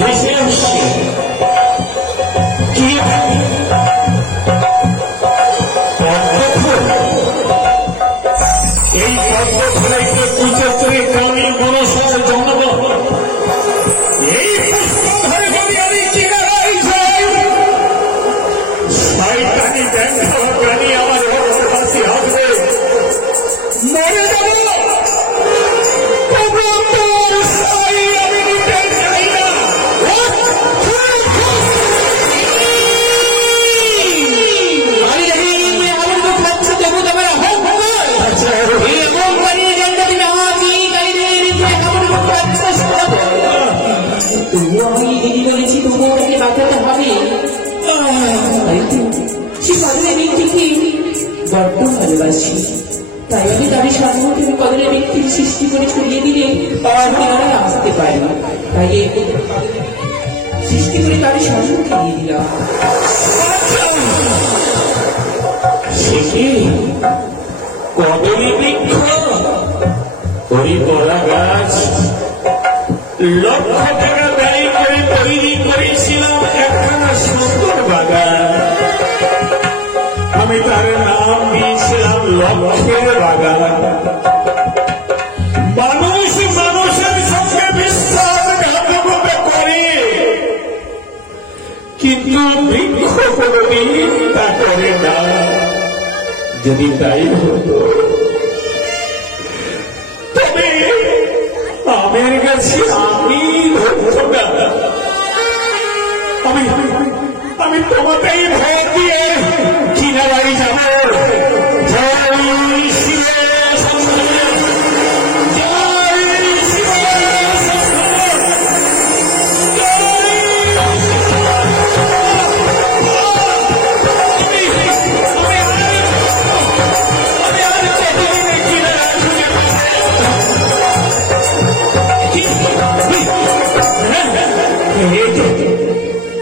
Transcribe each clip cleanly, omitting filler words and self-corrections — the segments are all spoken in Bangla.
ভেসে আসছে কি এই পদ্মফুলাইতে কুচত্রে গ্রামীণ বনসর জন্মগ্রহণ এই পুষ্পধরে যদি আমি কিনারাই যাই শয়তানি দেখা প্রাণী আমার কাছে আসবে মরে যাব তাই আমি তাদের সম্মুখে কদলের ব্যক্তির সৃষ্টি করে ছড়িয়ে দিলে তারা আসতে পারে না। তাই এই সৃষ্টি করে তাদের সম্মুখে দিয়ে দিলাম। কদলী বৃক্ষ ওই বড়া গাছ লক্ষ টাকা ব্যয় করে তৈরি করেছিলাম একখানা সুন্দর বাগান। আমি তার নাম দিয়েছিলাম লক্ষ্যের বাগান। মানুষ মানুষের সঙ্গে বিশ্বাসঘাতকতা করে, কিন্তু বৃক্ষ কোনদিন তা করে না। যদি তাই হতো তবে আমের কাছে আমি আমি তোমাকেই ভয় দিয়ে কিনারাই যাব।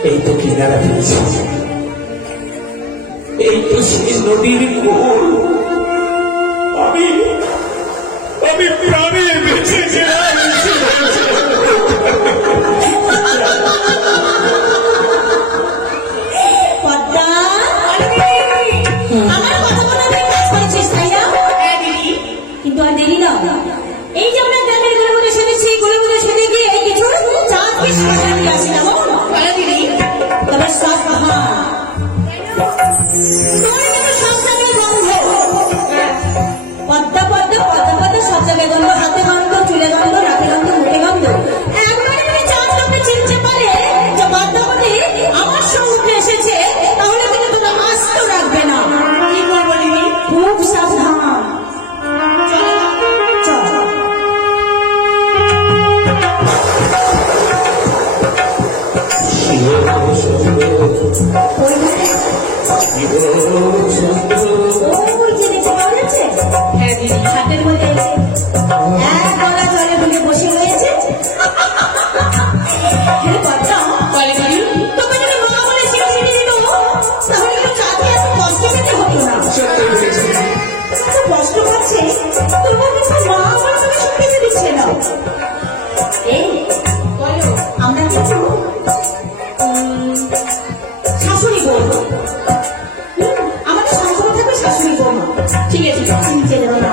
এই তো কিনারা ফিরেছি, এই তো সেই নদীর কোল। আমি প্রাণে বেঁচেছিলাম। কিন্তু আর দেরি না, এই যে আমরা গ্রামের গুলোগুলো শুনেছি, গুলোগুলো শুনে গিয়ে কিছু চাঁদকে সাজাতে আসলাম। তবে সাবধান, পদ্মা পদ্মা পদ্মা পদ্মা সব জায়গায় গন্ধ, হাতে গন্ধ, চুলে গন্ধ, নাকে গন্ধ, মুখে গন্ধ। একবারে তুমি চাঁদকে চিনতে পারে যে পদ্মাবতী আমার সঙ্গে এসেছে, তাহলে কিন্তু তোমরা আস্ত রাখবে না। কি করবো দিদি? খুব সাবধান। হাতের মধ্যে এক গলা জলে ভুলে বসে রয়েছে। তোকে যদি মা বলে শিখিয়ে দিল, তাহলে কিন্তু চাঁদকে এত কষ্ট পেতে হতো না। কষ্ট পাচ্ছে তবু কিন্তু মা আমার তোকে শিখিয়ে দিচ্ছে না। আমরা কিন্তু শাশুড়ি বলবো, আমাদের সংসার থাকবে শাশুড়ি বৌমা। ঠিক আছে, নিচে দেবো না।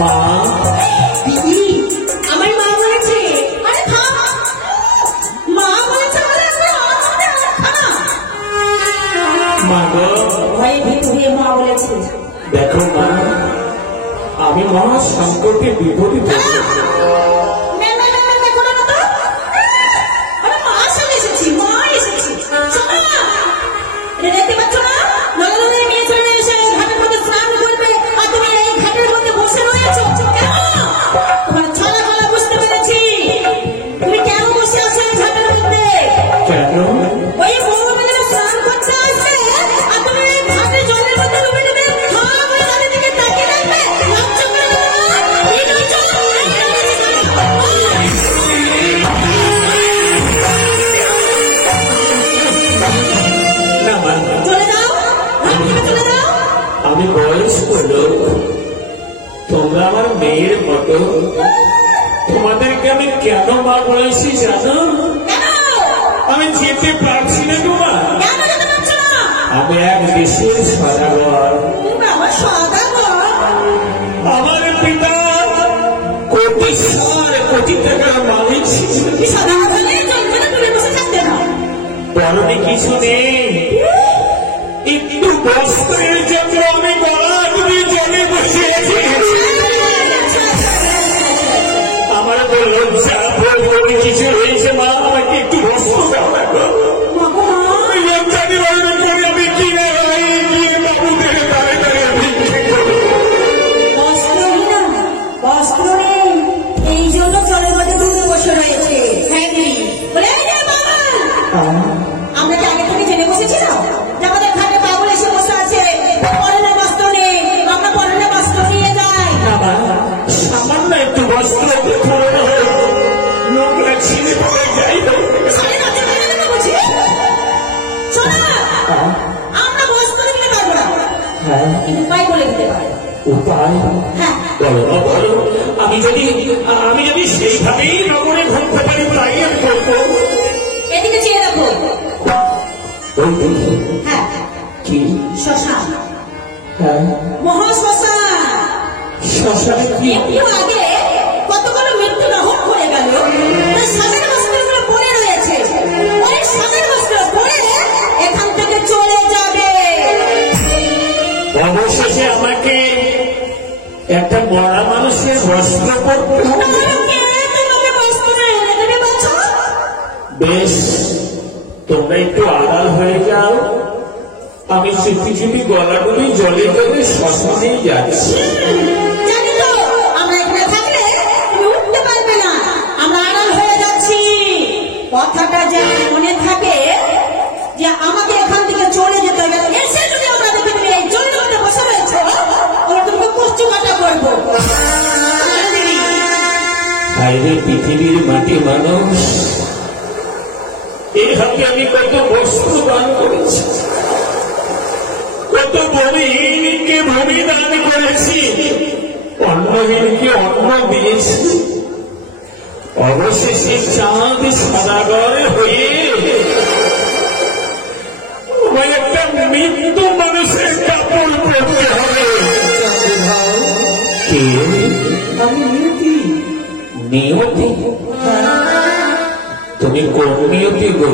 মা, দিদি, আমার মা বলেছে। আরে থাম, মা বলেছে মা গো, ভয়ে ভীত হয়ে মা বলেছে। দেখো মা, আমি মহা সংকটে বিপদে পড়েছি। দেখতে পাচ্ছ না, নগরের মেয়ে ছেলে এসে ঘাটের মধ্যে স্নান করবে, আর তুমি এই ঘাটের মধ্যে বসে রয়েছো। তোমার ছলা গলা বুঝতে পেরেছি। তুমি কেন বসে আছো এই ঘাটের মধ্যে? কেন? ওই বউগুলো স্নান করতে আসবে, আর তুমি এই ঘাটের জলের মধ্যে ডুবে ডুবে খাওয়া করে তাদের দিকে তাকিয়ে রাখবে। লজ্জা করে না? এই লজ্জা না মা, চলে যাও। আমি কেন মা বলেছি জানো? কেন? আমি যেতে পারছি না তোমার। কেন যেতে পারছো না? আমি এক দেশের সদাগর। বাবা সদাগর? আমার পিতা কোটি টাকার মালিক ছিল। তুমি সদাগর হলে জঙ্গলে তুলে বসে থাকতে না। পরনে কিছু নেই, একটু বস্ত্রের জন্য আমি গলা তুমি জলে বসে আছি। আমার তো লজ্জা বলতে কিছু হয়েছে মা, আমাকে একটু বস্ত্র দাও না গো। লজ্জা দেওয়ার করে আমি কিনে গিয়ে বাবুদের দাঁড়ে দাঁড়িয়ে ভিক্ষে করি। বস্ত্র নেই, এই জন্য জলের মধ্যে ডুবে বসে রয়েছে। হ্যাঁ দিদি বলে এই যে বাবা, আমরা কি আগে থেকে জেনে বসেছিলাম যে আমাদের ঘাটে বাবুল এসে বসে আছে, পরনে বস্ত্র নেই, আমরা পরনে বস্ত্র নিয়ে যাই। সামান্য একটু বস্ত্র নোংরা ছিঁড়ে পড়ে যাই। সাড়ে দশটা বেজে গেল বুঝি? শোনো, আমরা বস্ত্র নিতে পারবো না, কিন্তু উপায় বলে দিতে পারবো। উপায়? হ্যাঁ, বলো বলো। আমি যদি সেইভাবেই নগরে ঘুরতে পারি তাই আমি করবো। এদিকে চেয়ে রাখো। ওই দেখি হ্যাঁ, কি? শ্মশান, হ্যাঁ, মহাশ্মশান। শ্মশানে কি? একটু আগে কতগুলো মৃত্যু দহন করে গেল, তার সাদের বস্ত্রগুলো পরে রয়েছে। ওই সাদের বস্ত্র পরে এখান থেকে চলে যাবে। অবশেষে আমাকে একটা মরা মানুষের বস্ত্র পরতে হবে। তোমাকে বস্ত্র এনে দেবে বলছো? বেশ, তোমরা একটু আড়াল হয়ে যাও, আমি চুপি চুপি গলাগুলি জলে জলে শ্মশানেই যাচ্ছি। জানি তো আমরা এখানে থাকলে তুমি উঠতে পারবে না, আমরা আড়াল হয়ে যাচ্ছি। কথাটা যেন মনে থাকে যে আমাকে এখান থেকে চলে যেতে হবে। এসে যদি আমরা দেখে তুমি এই জলের মধ্যে বসে রয়েছো, আমরা তোমাকে কচু কাটা করবো। বাইরে পৃথিবীর মাটি মানুষ, এই হাতে আমি কত বস্ত্র দান করেছি, কত ভূমিহীনকে ভূমি দান করেছি, অন্নহীনকে অন্ন দিয়েছি। অবশেষে চাঁদ সদাগর হয়ে আমায় একটা মৃত্যু মানুষের কাপড় পরতে হবে। কে? আমি নিয়তি। নিয়তি? তুমি কোন নিয়তি গো?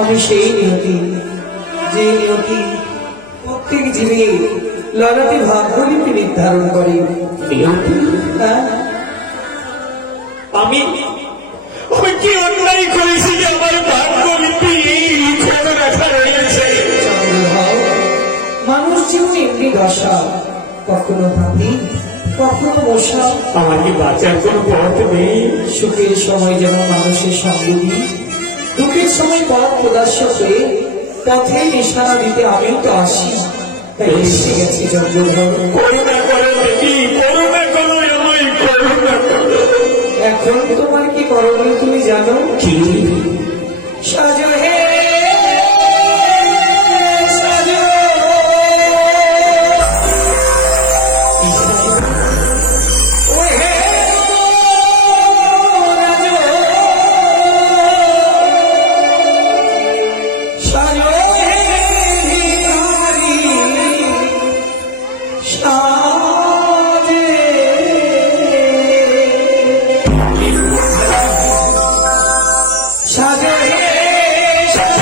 আমি সেই নিয়তি, যে নিয়তি প্রত্যেক জীবে ললাটে ভাগ্যলিপি নির্ধারণ করে। নিয়তি? হ্যাঁ, আমি কি অন্যায় করেছি যে আমার ভাগ্যলিপি লিখে রাখা রয়েছে? চন্দ্রভাব, মানুষ জীবনে এমনি দশা, কখনো হাতি, কখনো মশা। আমার কি বাঁচার কোন পথ নেই? সুখের সময় যেন মানুষের সঙ্গ দিই, দুঃখের সময় পথ প্রদাস্য হয়ে পথে নিশানা দিতে আমিও তো আসি। তাই এসে গেছি চন্দ্রভাব। করুণা করো দেখি, করুণা করো, আমায় করুণা করো। এখন তোমার কি করণীয় তুমি জানো? কি? সাজো হে সাজো, ও হে রাজো, সাজো হে ভিখারি, সাজে সাজো হে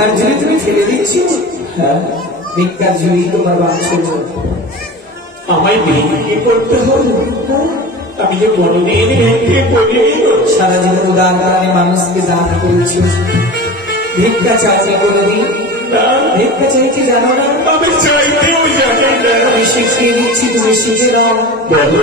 ভিক্ষার ঝুড়ি তুমি ফেলে দিচ্ছ? হ্যাঁ, ভিক্ষার ঝুড়ি তোমার বাঞ্ছন। আমায় ভিক্ষে করতে হবে? আমি যে কোনোদিন ভিক্ষে করিনি। সারা জীবন উদার প্রাণে মানুষকে দান করেছ, ভিক্ষা চাইছি কোনোদিন? ভিক্ষা চাইছি জানো না? আমি চাইতেও জানি না। আমি শিখিয়ে দিচ্ছি, তুমি শিখে দাও। বলো।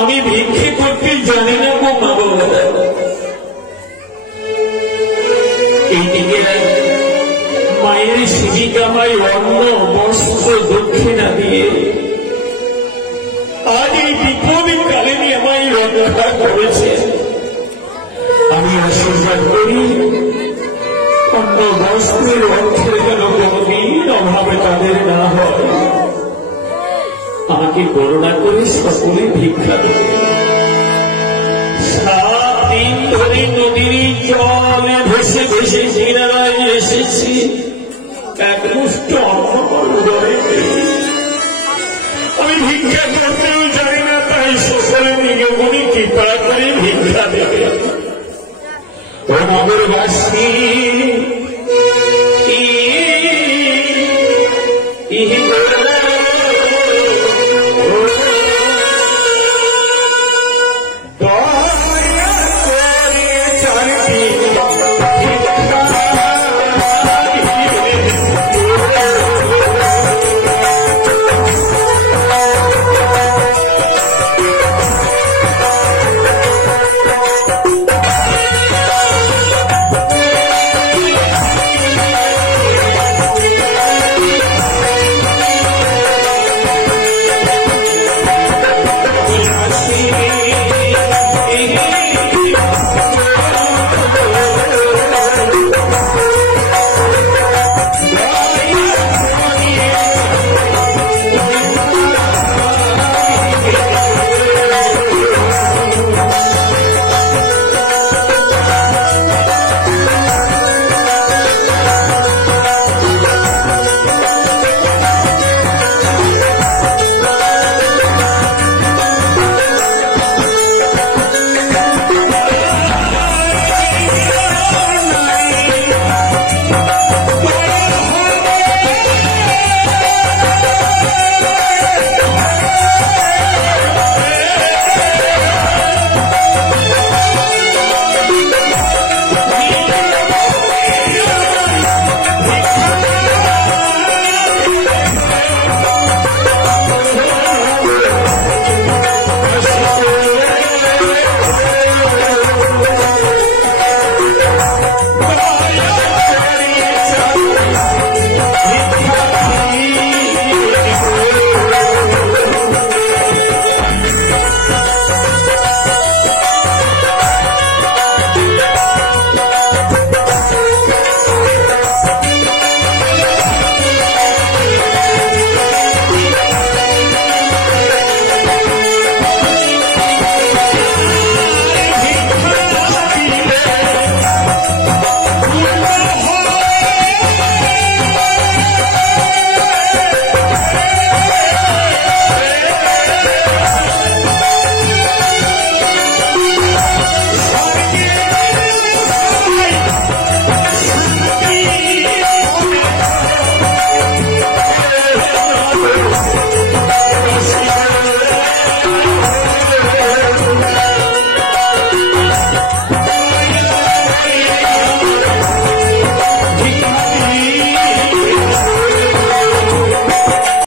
আমি ভিক্ষে করতে জানি না গো মা বাবা। এইদিকে মায়ের শিবিকামায় অন্ন বস্ত্র দক্ষিণা দিয়ে আজ এই বিপ্লবী কালিনী আমায় রক্ষা করেছে। আমি আশীর্বাদ করি অন্ন বস্ত্রের অর্থের যেন কোনদিন অভাবে তাদের না হয়। আমাকে করুণা করে সকলে ভিক্ষা দেবে। 7 দিন ধরে নদীর জলে ভেসে ভেসে কিনারায় এসেছি, এক মুষ্ট অন্ন আমি ভিক্ষা করতেও জানি না, তাই সকলে নিগমনি কৃপা করে ভিক্ষা দেবে। ও নগরবাসী, ইহি